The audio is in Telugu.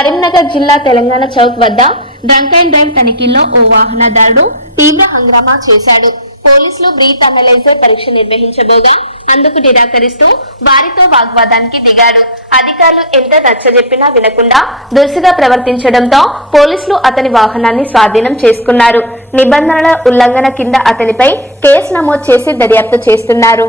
కరీంనగర్ జిల్లా తెలంగాణ చౌక్ వద్ద డ్రంక్ అండ్ డ్రైవ్ తనిఖీల్లో ఓ వాహనదారుడు తీవ్ర హంగ్రామా చేశాడు. పోలీసులు బ్రీత్ అనలైజర్ పరీక్ష నిర్వహించబోగా అందుకు నిరాకరిస్తూ వారితో వాగ్వాదానికి దిగాడు. అధికారులు ఎంత నచ్చజెప్పినా వినకుండా దురుసుగా ప్రవర్తించడంతో పోలీసులు అతని వాహనాన్ని స్వాధీనం చేసుకున్నారు. నిబంధనల ఉల్లంఘన కింద అతనిపై కేసు నమోదు చేసి దర్యాప్తు చేస్తున్నారు.